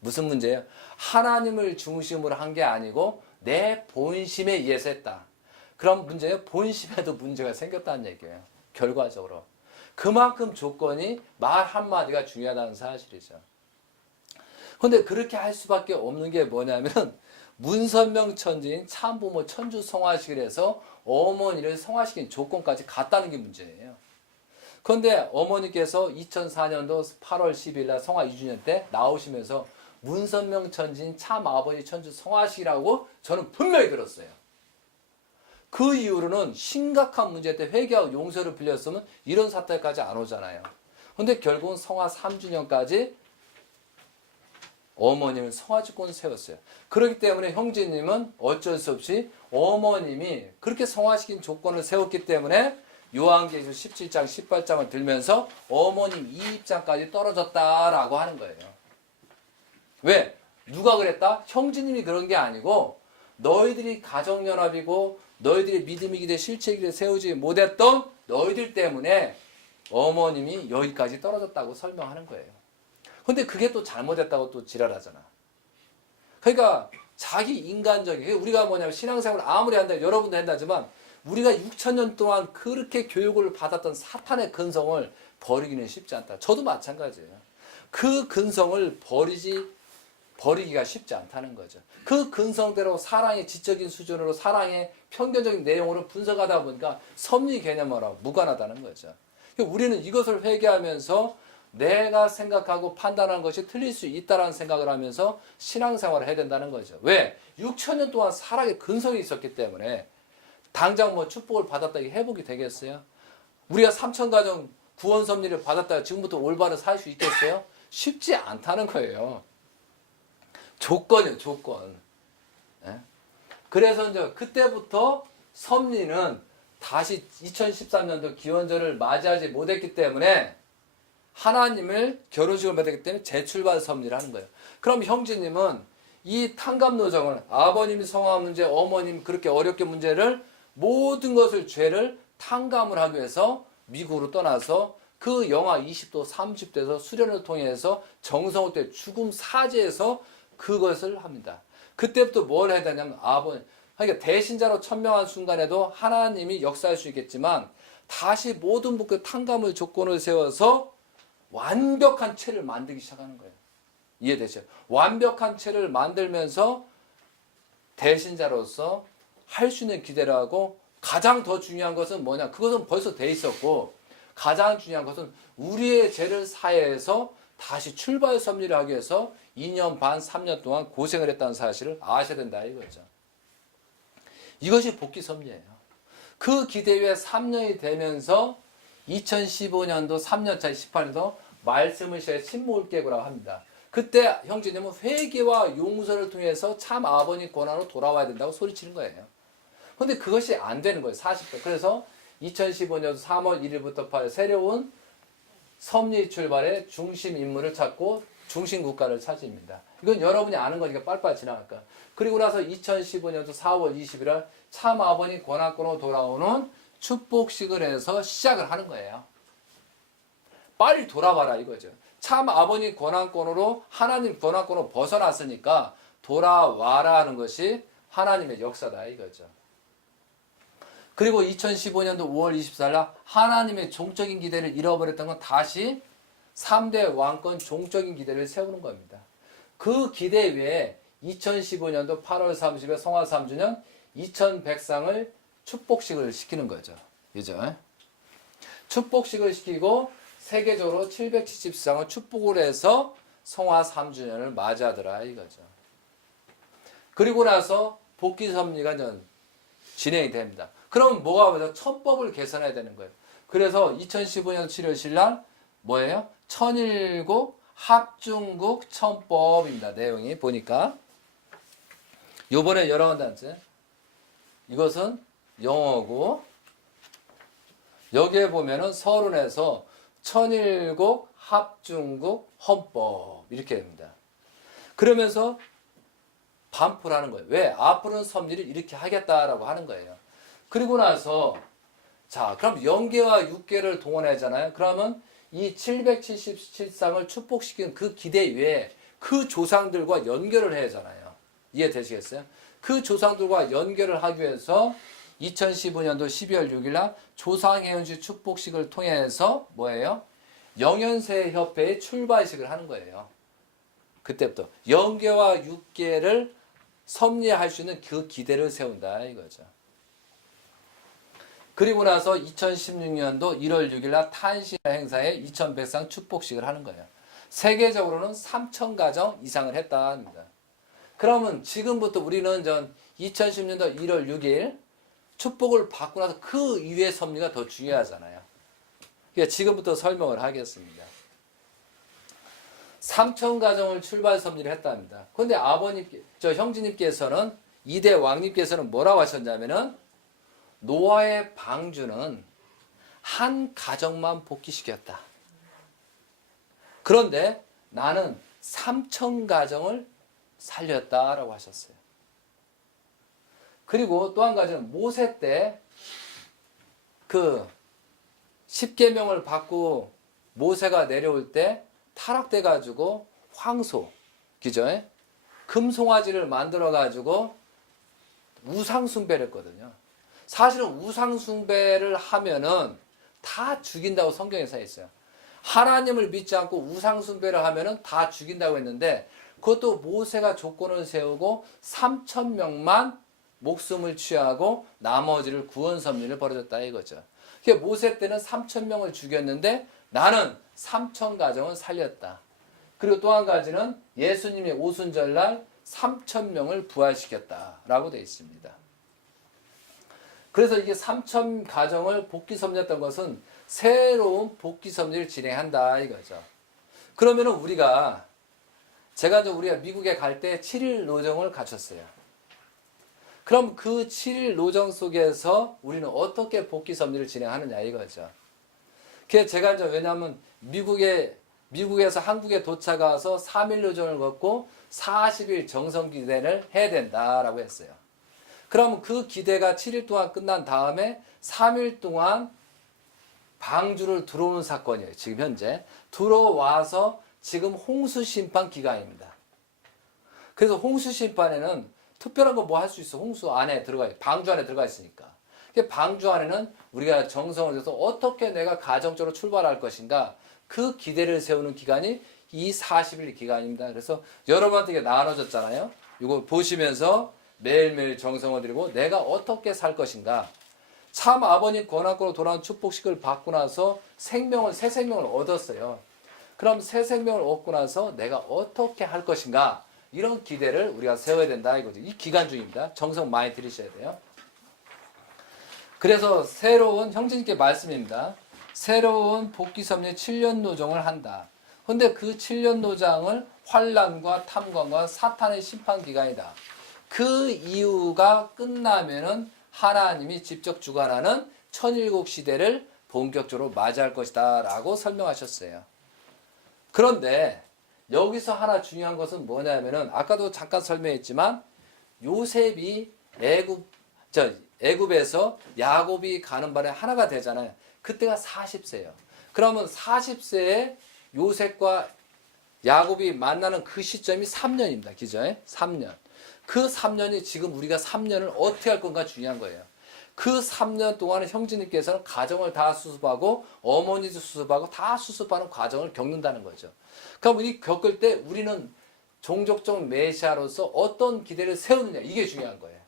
무슨 문제예요? 하나님을 중심으로 한 게 아니고 내 본심에 의해서 했다. 그럼 문제예요? 본심에도 문제가 생겼다는 얘기예요. 결과적으로. 그만큼 조건이 말 한마디가 중요하다는 사실이죠. 그런데 그렇게 할 수밖에 없는 게 뭐냐면 문선명 천지인 참부모 천주 성화식을 해서 어머니를 성화시킨 조건까지 같다는 게 문제예요. 그런데 어머니께서 2004년도 8월 10일 날 성화 2주년 때 나오시면서 문선명 천지인 참아버지 천주 성화식이라고 저는 분명히 들었어요. 그 이후로는 심각한 문제 때 회개하고 용서를 빌렸으면 이런 사태까지 안 오잖아요. 근데 결국은 성화 3주년까지 어머님은 성화주권을 세웠어요. 그렇기 때문에 형제님은 어쩔 수 없이 어머님이 그렇게 성화시킨 조건을 세웠기 때문에 요한계시록 17장 18장을 들면서 어머님 이 입장까지 떨어졌다라고 하는 거예요. 왜? 누가 그랬다? 형제님이 그런 게 아니고 너희들이 가정연합이고 너희들이 믿음의 기대 실체의 기대 세우지 못했던 너희들 때문에 어머님이 여기까지 떨어졌다고 설명하는 거예요. 근데 그게 또 잘못했다고 또 지랄하잖아. 그러니까 자기 인간적인, 우리가 뭐냐면 신앙생활을 아무리 한다, 여러분도 한다지만 우리가 6,000년 동안 그렇게 교육을 받았던 사탄의 근성을 버리기는 쉽지 않다. 저도 마찬가지예요. 그 근성을 버리기가 쉽지 않다는 거죠. 그 근성대로 사랑의 지적인 수준으로 사랑의 편견적인 내용으로 분석하다 보니까 섭리 개념하고 무관하다는 거죠. 우리는 이것을 회개하면서 내가 생각하고 판단하는 것이 틀릴 수 있다는 생각을 하면서 신앙생활을 해야 된다는 거죠. 왜? 6,000년 동안 사랑의 근성이 있었기 때문에 당장 뭐 축복을 받았다 이게 회복이 되겠어요? 우리가 3,000가정 구원 섭리를 받았다 지금부터 올바른 살 수 있겠어요? 쉽지 않다는 거예요. 조건이요, 조건. 네? 그래서 이제 그때부터 섭리는 다시 2013년도 기원절을 맞이하지 못했기 때문에 하나님을 결혼식을 맺었기 때문에 재출발 섭리를 하는 거예요. 그럼 형제님은 이 탕감노정을 아버님이 성화 문제, 어머님 그렇게 어렵게 문제를 모든 것을 죄를 탕감을 하기 위해서 미국으로 떠나서 그 영하 20도, 30도에서 수련을 통해서 정성호 때 죽음 사제에서 그것을 합니다. 그때부터 뭘 해야 되냐면 그러니까 대신자로 천명한 순간에도 하나님이 역사할 수 있겠지만 다시 모든 그 탕감의 조건을 세워서 완벽한 채를 만들기 시작하는 거예요. 이해되죠? 완벽한 채를 만들면서 대신자로서 할 수 있는 기대를 하고 가장 더 중요한 것은 뭐냐? 그것은 벌써 돼 있었고 가장 중요한 것은 우리의 죄를 사해서 다시 출발 섭리를 하기 위해서 2년 반, 3년 동안 고생을 했다는 사실을 아셔야 된다 이거죠. 이것이 복귀 섭리예요. 그 기대 위에 3년이 되면서 2015년도 3년차 18년도 말씀을 시작해 침묵을 깨고라고 합니다. 그때 형제님은 회개와 용서를 통해서 참 아버님 권한으로 돌아와야 된다고 소리치는 거예요. 그런데 그것이 안 되는 거예요. 40대. 그래서 2015년 3월 1일부터 8일 새로운 섭리 출발의 중심 인물을 찾고 중심 국가를 차지입니다. 이건 여러분이 아는 거니까 빨리빨리 지나갈까. 그리고 나서 2015년도 4월 20일 참 아버님 권한권으로 돌아오는 축복식을 해서 시작을 하는 거예요. 빨리 돌아와라 이거죠. 참 아버님 권한권으로 하나님 권한권으로 벗어났으니까 돌아와라 하는 것이 하나님의 역사다 이거죠. 그리고 2015년도 5월 24일 날 하나님의 종적인 기대를 잃어버렸던 건 다시 3대 왕권 종적인 기대를 세우는 겁니다. 그 기대 외에 2015년도 8월 30일 성화 3주년 2100상을 축복식을 시키는 거죠. 그죠? 축복식을 시키고 세계적으로 770상을 축복을 해서 성화 3주년을 맞이하더라 이거죠. 그리고 나서 복귀 섭리가 진행이 됩니다. 그럼 뭐가 먼저 천법을 개선해야 되는 거예요. 그래서 2015년 7월 7일 날 뭐예요? 천일국 합중국 천법입니다. 내용이 보니까 요번에 여러 단체 이것은 영어고 여기에 보면은 서론에서 천일국 합중국 헌법 이렇게 됩니다. 그러면서 반포를 하는 거예요. 왜? 앞으로는 섭리를 이렇게 하겠다라고 하는 거예요. 그리고 나서 자 그럼 영계와 육계를 동원하잖아요. 그러면 이 777상을 축복시킨 그 기대 위에 그 조상들과 연결을 해야 하잖아요. 이해되시겠어요? 그 조상들과 연결을 하기 위해서 2015년도 12월 6일 날 조상해운시 축복식을 통해서 뭐예요? 영연세 협회의 출발식을 하는 거예요. 그때부터 영계와 육계를 섭리할 수 있는 그 기대를 세운다 이거죠. 그리고 나서 2016년도 1월 6일 날 탄신 행사에 2100상 축복식을 하는 거예요. 세계적으로는 3000가정 이상을 했다 합니다. 그러면 지금부터 우리는 2010년도 1월 6일 축복을 받고 나서 그 이후의 섭리가 더 중요하잖아요. 그러니까 지금부터 설명을 하겠습니다. 3000가정을 출발 섭리를 했답니다. 그런데 형제님께서는 이대 왕님께서는 뭐라고 하셨냐면은 노아의 방주는 한 가정만 복귀시켰다. 그런데 나는 3000가정을 살렸다라고 하셨어요. 그리고 또 한 가지는 모세 때 그 10계명을 받고 모세가 내려올 때 타락돼 가지고 황소, 그죠? 금송아지를 만들어 가지고 우상 숭배를 했거든요. 사실은 우상 숭배를 하면은 다 죽인다고 성경에 써 있어요. 하나님을 믿지 않고 우상 숭배를 하면은 다 죽인다고 했는데 그것도 모세가 조건을 세우고 3000명만 목숨을 취하고 나머지를 구원 섭리를 벌어졌다 이거죠. 그러니까 모세 때는 3000명을 죽였는데 나는 3000가정을 살렸다. 그리고 또 한 가지는 예수님의 오순절날 3000명을 부활시켰다라고 되어 있습니다. 그래서 이게 3000가정을 복귀 섭리했던 것은 새로운 복귀 섭리를 진행한다 이거죠. 그러면은 우리가 미국에 갈 때 7일 노정을 갖췄어요. 그럼 그 7일 노정 속에서 우리는 어떻게 복귀 섭리를 진행하느냐 이거죠. 그래서 제가 왜냐하면 미국에서 한국에 도착해서 3일 노정을 걷고 40일 정성 기대를 해야 된다라고 했어요. 그러면 그 기대가 7일 동안 끝난 다음에 3일 동안 방주를 들어오는 사건이에요. 지금 현재 들어와서 지금 홍수심판 기간입니다. 그래서 홍수심판에는 특별한 거 뭐 할 수 있어. 홍수 안에 방주 안에 들어가 있으니까. 방주 안에는 우리가 정성을 들여서 어떻게 내가 가정적으로 출발할 것인가 그 기대를 세우는 기간이 이 40일 기간입니다. 그래서 여러분한테 나눠졌잖아요. 이거 보시면서 매일매일 정성을 들이고 내가 어떻게 살 것인가. 참 아버님 권한권으로 돌아온 축복식을 받고 나서 새 생명을 얻었어요. 그럼 새 생명을 얻고 나서 내가 어떻게 할 것인가. 이런 기대를 우리가 세워야 된다 이거죠. 이 기간 중입니다. 정성 많이 들이셔야 돼요. 그래서 형제님께 말씀입니다. 새로운 복귀 섭리 7년 노정을 한다. 그런데 그 7년 노장을 환난과 탐관과 사탄의 심판 기간이다. 그 이유가 끝나면은 하나님이 직접 주관하는 천일국 시대를 본격적으로 맞이할 것이다 라고 설명하셨어요. 그런데 여기서 하나 중요한 것은 뭐냐면은 아까도 잠깐 설명했지만 요셉이 애굽에서 야곱이 가는 바람에 하나가 되잖아요. 그때가 40세예요. 그러면 40세에 요셉과 야곱이 만나는 그 시점이 3년입니다. 그죠? 3년. 그 3년이 지금 우리가 3년을 어떻게 할 건가 중요한 거예요. 그 3년 동안에 형제님께서는 가정을 다 수습하고 어머니도 수습하고 다 수습하는 과정을 겪는다는 거죠. 그럼 이 겪을 때 우리는 종족적 메시아로서 어떤 기대를 세우느냐 이게 중요한 거예요.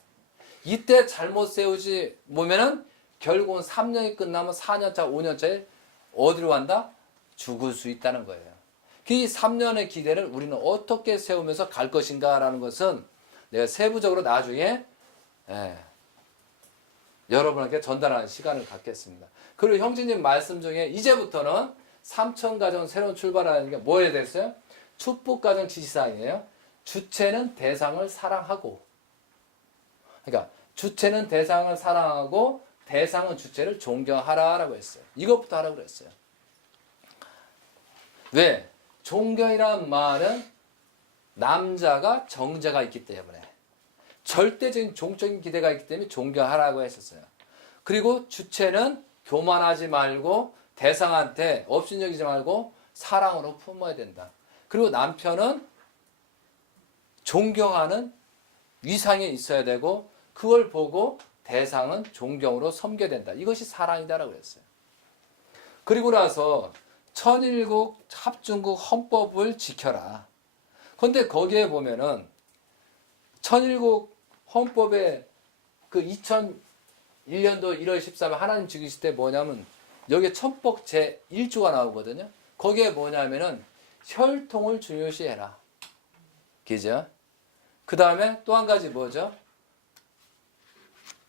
이때 잘못 세우지 보면은 결국은 3년이 끝나면 4년차, 5년차에 어디로 간다? 죽을 수 있다는 거예요. 이 3년의 기대를 우리는 어떻게 세우면서 갈 것인가라는 것은 내가 세부적으로 나중에 여러분에게 전달하는 시간을 갖겠습니다. 그리고 형제님 말씀 중에 이제부터는 3000가정 새로운 출발하는 게 뭐에 됐어요? 축복가정 지시사항이에요. 주체는 대상을 사랑하고, 그러니까 주체는 대상을 사랑하고 대상은 주체를 존경하라라고 했어요. 이것부터 하라고 그랬어요. 왜? 존경이라는 말은 남자가 정자가 있기 때문에 절대적인 종적인 기대가 있기 때문에 존경하라고 했었어요. 그리고 주체는 교만하지 말고 대상한테 업신여기지 말고 사랑으로 품어야 된다. 그리고 남편은 존경하는 위상에 있어야 되고 그걸 보고 대상은 존경으로 섬겨야 된다. 이것이 사랑이다라고 그랬어요. 그리고 나서 천일국 합중국 헌법을 지켜라. 그런데 거기에 보면은 천일국 헌법에 그 2001년도 1월 13일 하나님 죽이실 때 뭐냐면 여기에 천법 제1조가 나오거든요. 거기에 뭐냐면은 혈통을 중요시해라. 그죠? 그 다음에 또 한 가지 뭐죠?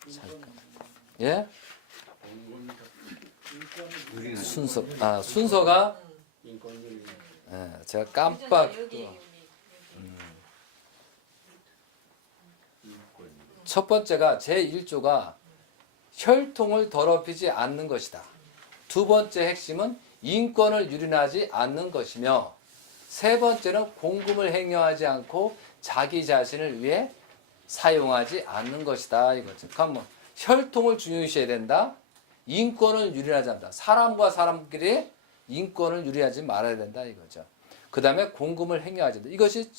잠깐. 예? 순서가 예, 제가 깜빡 첫 번째가 제1조가 혈통을 더럽히지 않는 것이다. 두 번째 핵심은 인권을 유린하지 않는 것이며 세 번째는 공금을 행여하지 않고 자기 자신을 위해 사용하지 않는 것이다. 이거죠. 그러니까 혈통을 중요시해야 된다. 인권을 유린하지 않는다. 사람과 사람끼리 인권을 유린하지 말아야 된다. 이거죠. 그 다음에 공금을 행여하지 않는다. 이것이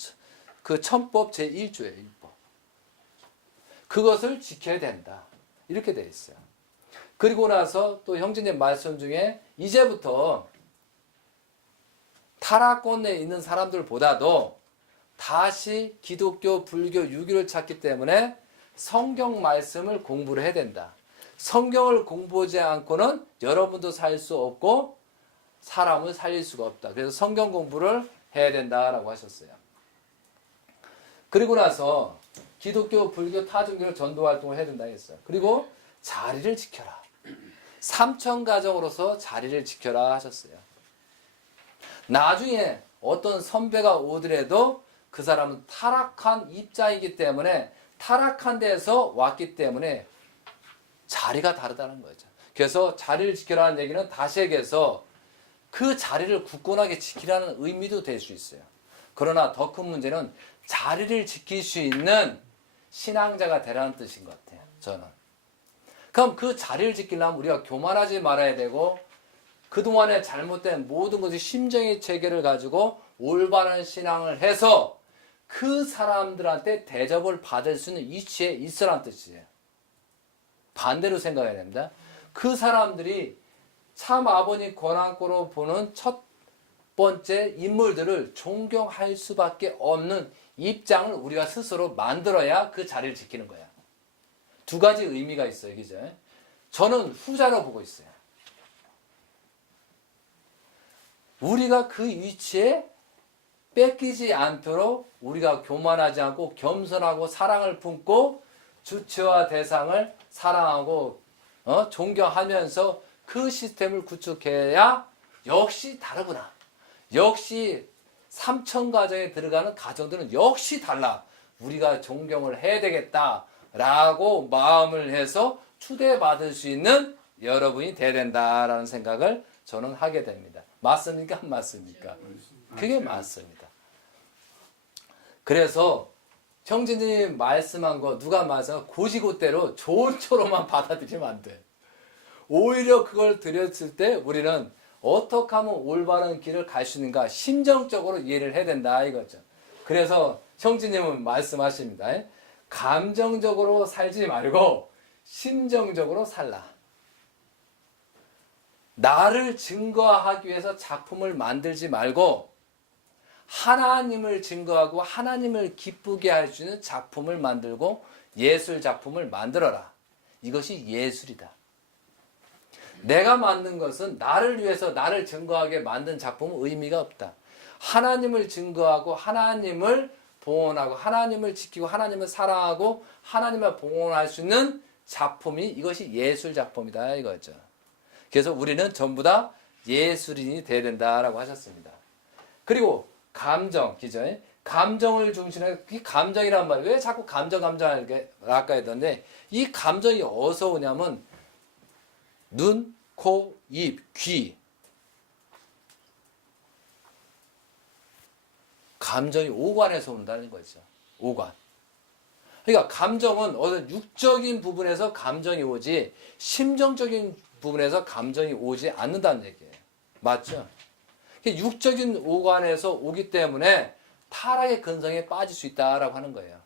그 천법 제1조예요. 1법. 그것을 지켜야 된다. 이렇게 되어 있어요. 그리고 나서 또 형제님 말씀 중에 이제부터 타락권에 있는 사람들보다도 다시 기독교, 불교, 유교를 찾기 때문에 성경 말씀을 공부를 해야 된다. 성경을 공부하지 않고는 여러분도 살 수 없고 사람을 살릴 수가 없다. 그래서 성경 공부를 해야 된다라고 하셨어요. 그리고 나서 기독교, 불교, 타종교를 전도 활동을 해야 된다 했어요. 그리고 자리를 지켜라. 삼천 가정으로서 자리를 지켜라 하셨어요. 나중에 어떤 선배가 오더라도 그 사람은 타락한 입장이기 때문에 타락한 데서 왔기 때문에 자리가 다르다는 거죠. 그래서 자리를 지켜라는 얘기는 다시 얘기해서 그 자리를 굳건하게 지키라는 의미도 될 수 있어요. 그러나 더 큰 문제는 자리를 지킬 수 있는 신앙자가 되라는 뜻인 것 같아요. 저는. 그럼 그 자리를 지키려면 우리가 교만하지 말아야 되고 그동안에 잘못된 모든 것이 심정의 체계를 가지고 올바른 신앙을 해서 그 사람들한테 대접을 받을 수 있는 위치에 있으라는 뜻이에요. 반대로 생각해야 됩니다. 그 사람들이 참 아버님 권한권으로 보는 첫 번째 인물들을 존경할 수밖에 없는 입장을 우리가 스스로 만들어야 그 자리를 지키는 거야. 두 가지 의미가 있어요. 그죠? 저는 후자로 보고 있어요. 우리가 그 위치에 뺏기지 않도록 우리가 교만하지 않고 겸손하고 사랑을 품고 주체와 대상을 사랑하고 존경하면서 그 시스템을 구축해야 역시 다르구나. 역시 삼천 가정에 들어가는 가정들은 역시 달라. 우리가 존경을 해야 되겠다라고 마음을 해서 추대받을 수 있는 여러분이 돼야 된다라는 생각을 저는 하게 됩니다. 맞습니까? 안 맞습니까? 그게 맞습니다. 그래서 형제님이 말씀한 거 누가 말씀한 고지고대로 좋은 초로만 받아들이면 안 돼. 오히려 그걸 드렸을 때 우리는 어떻게 하면 올바른 길을 갈 수 있는가 심정적으로 이해를 해야 된다 이거죠. 그래서 형제님은 말씀하십니다. 감정적으로 살지 말고 심정적으로 살라. 나를 증거하기 위해서 작품을 만들지 말고 하나님을 증거하고 하나님을 기쁘게 할 수 있는 작품을 만들고 예술 작품을 만들어라. 이것이 예술이다. 내가 만든 것은 나를 위해서 나를 증거하게 만든 작품은 의미가 없다. 하나님을 증거하고 하나님을 봉헌하고 하나님을 지키고 하나님을 사랑하고 하나님을 봉헌할 수 있는 작품이 이것이 예술 작품이다 이거죠. 그래서 우리는 전부 다 예술인이 돼야 된다라고 하셨습니다. 그리고 감정, 기죠? 감정을 중심으로 이 감정이란 말 왜 자꾸 감정 이렇게 아까 했던데 이 감정이 어디서 오냐면 눈, 코, 입, 귀 감정이 오관에서 온다는 거죠. 오관. 그러니까 감정은 어떤 육적인 부분에서 감정이 오지 심정적인 부분에서 감정이 오지 않는다는 얘기예요. 맞죠? 육적인 오관에서 오기 때문에 타락의 근성에 빠질 수 있다라고 하는 거예요.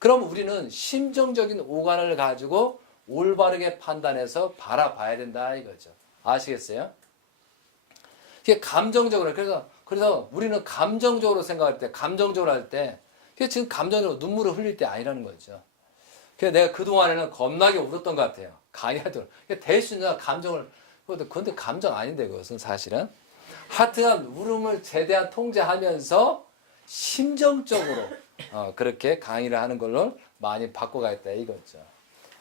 그럼 우리는 심정적인 오관을 가지고 올바르게 판단해서 바라봐야 된다 이거죠. 아시겠어요? 이게 감정적으로 그래서 우리는 감정적으로 생각할 때 감정적으로 할 때 그게 지금 감정으로 눈물을 흘릴 때 아니라는 거죠. 그래서 내가 그동안에는 겁나게 울었던 것 같아요. 강의하도록. 대신 내가 감정을, 그런데 감정 아닌데, 그것은 사실은. 하여튼, 울음을 최대한 통제하면서 심정적으로 그렇게 강의를 하는 걸로 많이 바꿔가겠다 이거죠.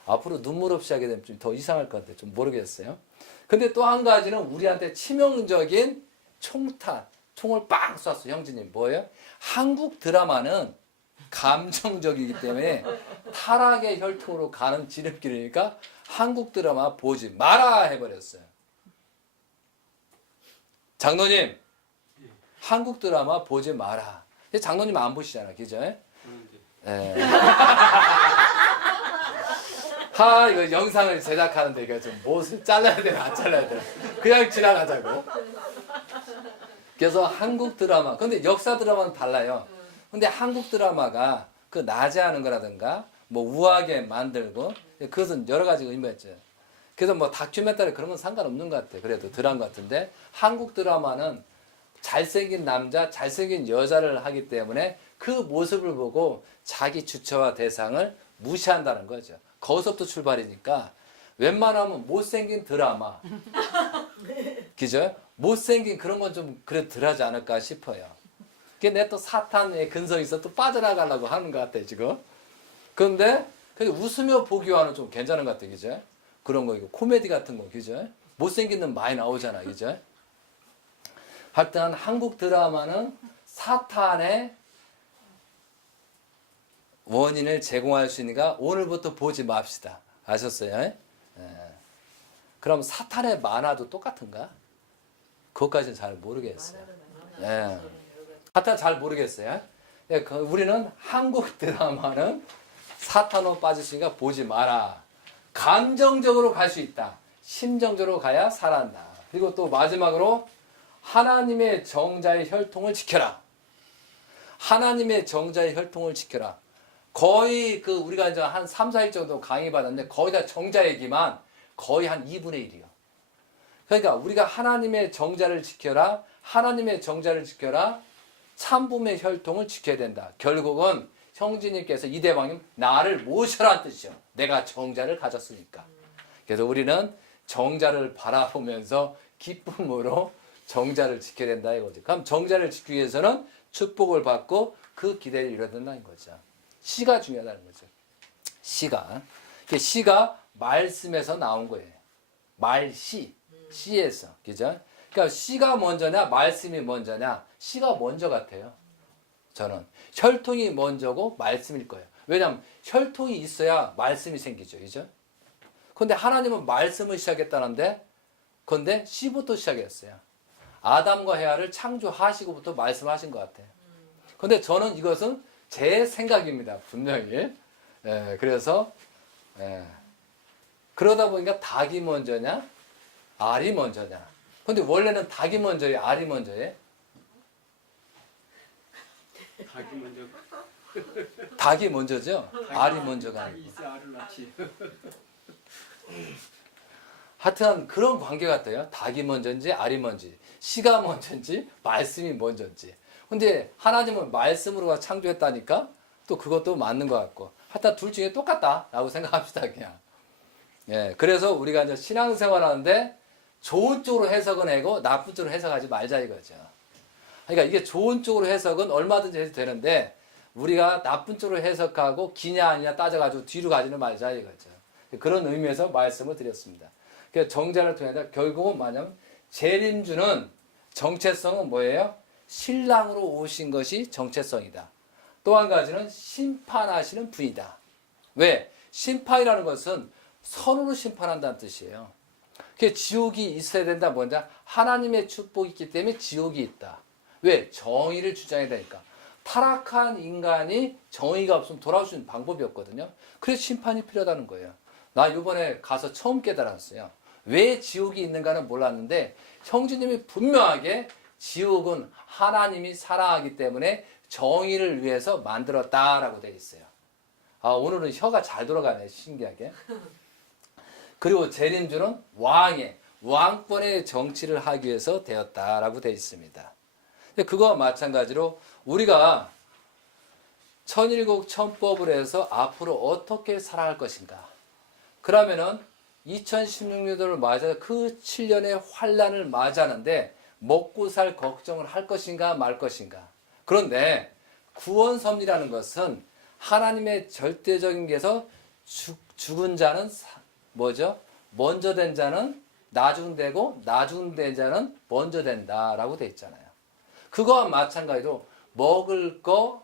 앞으로 눈물 없이 하게 되면 좀 더 이상할 것 같아요. 좀 모르겠어요. 근데 또 한 가지는 우리한테 치명적인 총탄, 총을 빵 쐈어. 형제님, 뭐예요? 한국 드라마는 감정적이기 때문에 타락의 혈통으로 가는 지름길이니까 한국 드라마 보지 마라 해버렸어요. 장로님, 한국 드라마 보지 마라. 장로님 안 보시잖아, 그죠? 예. 이거 영상을 제작하는데 이거 좀 못을 잘라야 되나 안 잘라야 되나 그냥 지나가자고. 그래서 한국 드라마, 근데 역사 드라마는 달라요. 근데 한국 드라마가 그 나제하는 거라든가 뭐 우아하게 만들고 그것은 여러 가지 의미가 있죠. 그래서 뭐 다큐멘터리 그런 건 상관없는 것 같아요. 그래도 드라마 같은데 한국 드라마는 잘생긴 남자, 잘생긴 여자를 하기 때문에 그 모습을 보고 자기 주체와 대상을 무시한다는 거죠. 거기서부터 출발이니까 웬만하면 못생긴 드라마, 그죠? 못생긴 그런 건 좀 그래도 덜하지 않을까 싶어요. 그게 내 또 사탄의 근성이 있어 또 빠져나가려고 하는 것 같아요, 지금. 그런데 웃으며 보기와는 좀 괜찮은 것 같아요, 그죠? 그런 거, 이거 코미디 같은 거, 그죠? 못생긴 놈 많이 나오잖아, 그죠? 하여튼 한국 드라마는 사탄의 원인을 제공할 수 있으니까 오늘부터 보지 맙시다. 아셨어요? 예. 그럼 사탄의 만화도 똑같은가? 그것까지는 잘 모르겠어요. 예. 하여튼 잘 모르겠어요. 예, 우리는 한국 드라마는 사탄으로 빠졌으니까 보지 마라. 감정적으로 갈 수 있다. 심정적으로 가야 살아난다. 그리고 또 마지막으로 하나님의 정자의 혈통을 지켜라. 하나님의 정자의 혈통을 지켜라. 거의 우리가 이제 한 3, 4일 정도 강의 받았는데 거의 다 정자 얘기만 거의 한 2분의 1이요. 그러니까 우리가 하나님의 정자를 지켜라. 하나님의 정자를 지켜라. 참붐의 혈통을 지켜야 된다. 결국은 형제님께서 이대왕님 나를 모셔라는 뜻이요. 내가 정자를 가졌으니까. 그래서 우리는 정자를 바라보면서 기쁨으로 정자를 지켜야 된다 이거죠. 그럼 정자를 지키기 위해서는 축복을 받고 그 기대를 이뤄야 된다는 거죠. 시가 중요하다는 거죠. 시가. 시가 말씀에서 나온 거예요. 말시. 시에서. 그죠? 그러니까 시가 먼저냐 말씀이 먼저냐. 시가 먼저 같아요. 저는. 혈통이 먼저고 말씀일 거예요. 왜냐하면 혈통이 있어야 말씀이 생기죠. 그죠? 근데 하나님은 말씀을 시작했다는데 근데 시부터 시작했어요. 아담과 헤아를 창조하시고부터 말씀하신 것 같아요. 근데 저는 이것은 제 생각입니다. 분명히. 예, 그래서 그러다 보니까 닭이 먼저냐 알이 먼저냐. 근데 원래는 닭이 먼저예요? 알이 먼저예요? 닭이 먼저. 닭이 먼저죠? 알이 먼저가 닭이 있어 알을 낳지. 하여튼 그런 관계 같아요. 닭이 먼저인지 알이 먼저인지 시가 먼저인지 말씀이 먼저인지. 근데 하나님은 말씀으로 창조했다니까 또 그것도 맞는 것 같고 하여튼 둘 중에 똑같다라고 생각합시다 그냥. 예, 그래서 우리가 이제 신앙생활 하는데 좋은 쪽으로 해석은 하고 나쁜 쪽으로 해석하지 말자 이거죠. 그러니까 이게 좋은 쪽으로 해석은 얼마든지 해도 되는데 우리가 나쁜 쪽으로 해석하고 기냐 아니냐 따져가지고 뒤로 가지는 말자 이거죠. 그런 의미에서 말씀을 드렸습니다. 그래서 정자를 통해서 결국은 뭐냐면 재림주는 정체성은 뭐예요? 신랑으로 오신 것이 정체성이다. 또 한 가지는 심판하시는 분이다. 왜? 심판이라는 것은 선으로 심판한다는 뜻이에요. 그 지옥이 있어야 된다 뭐냐? 하나님의 축복이 있기 때문에 지옥이 있다. 왜? 정의를 주장해야 되니까. 타락한 인간이 정의가 없으면 돌아올 수 있는 방법이 없거든요. 그래서 심판이 필요하다는 거예요. 나 이번에 가서 처음 깨달았어요. 왜 지옥이 있는가는 몰랐는데 형제님이 분명하게 지옥은 하나님이 사랑하기 때문에 정의를 위해서 만들었다라고 되어 있어요. 아, 오늘은 혀가 잘 돌아가네, 신기하게. 그리고 재림주는 왕권의 정치를 하기 위해서 되었다라고 되어 있습니다. 그거와 마찬가지로 우리가 천일국 천법을 해서 앞으로 어떻게 살아갈 것인가. 그러면은 2016년도를 맞아 그 7년의 환란을 맞이하는데 먹고 살 걱정을 할 것인가 말 것인가. 그런데 구원 섭리라는 것은 하나님의 절대적인 게서 죽은 자는 뭐죠? 먼저 된 자는 나중 되고 나중 된 자는 먼저 된다라고 돼 있잖아요. 그거와 마찬가지로 먹을 거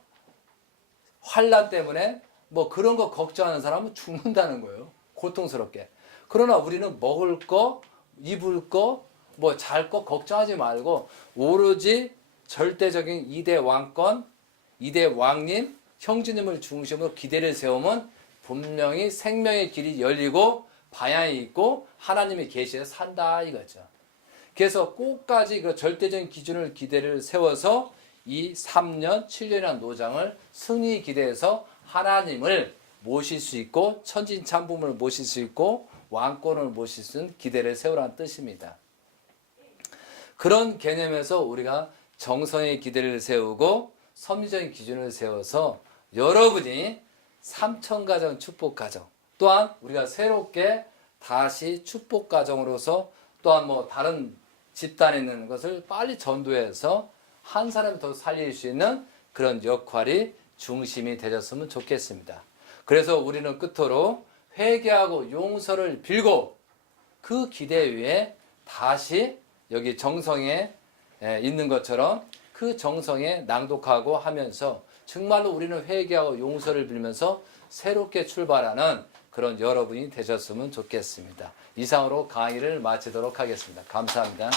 환란 때문에 뭐 그런 거 걱정하는 사람은 죽는다는 거예요. 고통스럽게. 그러나 우리는 먹을 거, 입을 거, 뭐 잘 거 걱정하지 말고 오로지 절대적인 이대 왕권, 이대 왕님, 형제님을 중심으로 기대를 세우면 분명히 생명의 길이 열리고 방향이 있고 하나님의 계시에 산다 이거죠. 그래서 꼭까지 그 절대적인 기준을 기대를 세워서 이 3년, 7년이라는 노장을 승리 기대해서 하나님을 모실 수 있고 천진찬부을 모실 수 있고 왕권을 모실 수 있는 기대를 세우라는 뜻입니다. 그런 개념에서 우리가 정성의 기대를 세우고 섭리적인 기준을 세워서 여러분이 삼천가정 축복가정 또한 우리가 새롭게 다시 축복가정으로서 또한 뭐 다른 집단에 있는 것을 빨리 전도해서 한 사람이 더 살릴 수 있는 그런 역할이 중심이 되셨으면 좋겠습니다. 그래서 우리는 끝으로 회개하고 용서를 빌고 그 기대 위에 다시 여기 정성에 있는 것처럼 그 정성에 낭독하고 하면서 정말로 우리는 회개하고 용서를 빌면서 새롭게 출발하는 그런 여러분이 되셨으면 좋겠습니다. 이상으로 강의를 마치도록 하겠습니다. 감사합니다.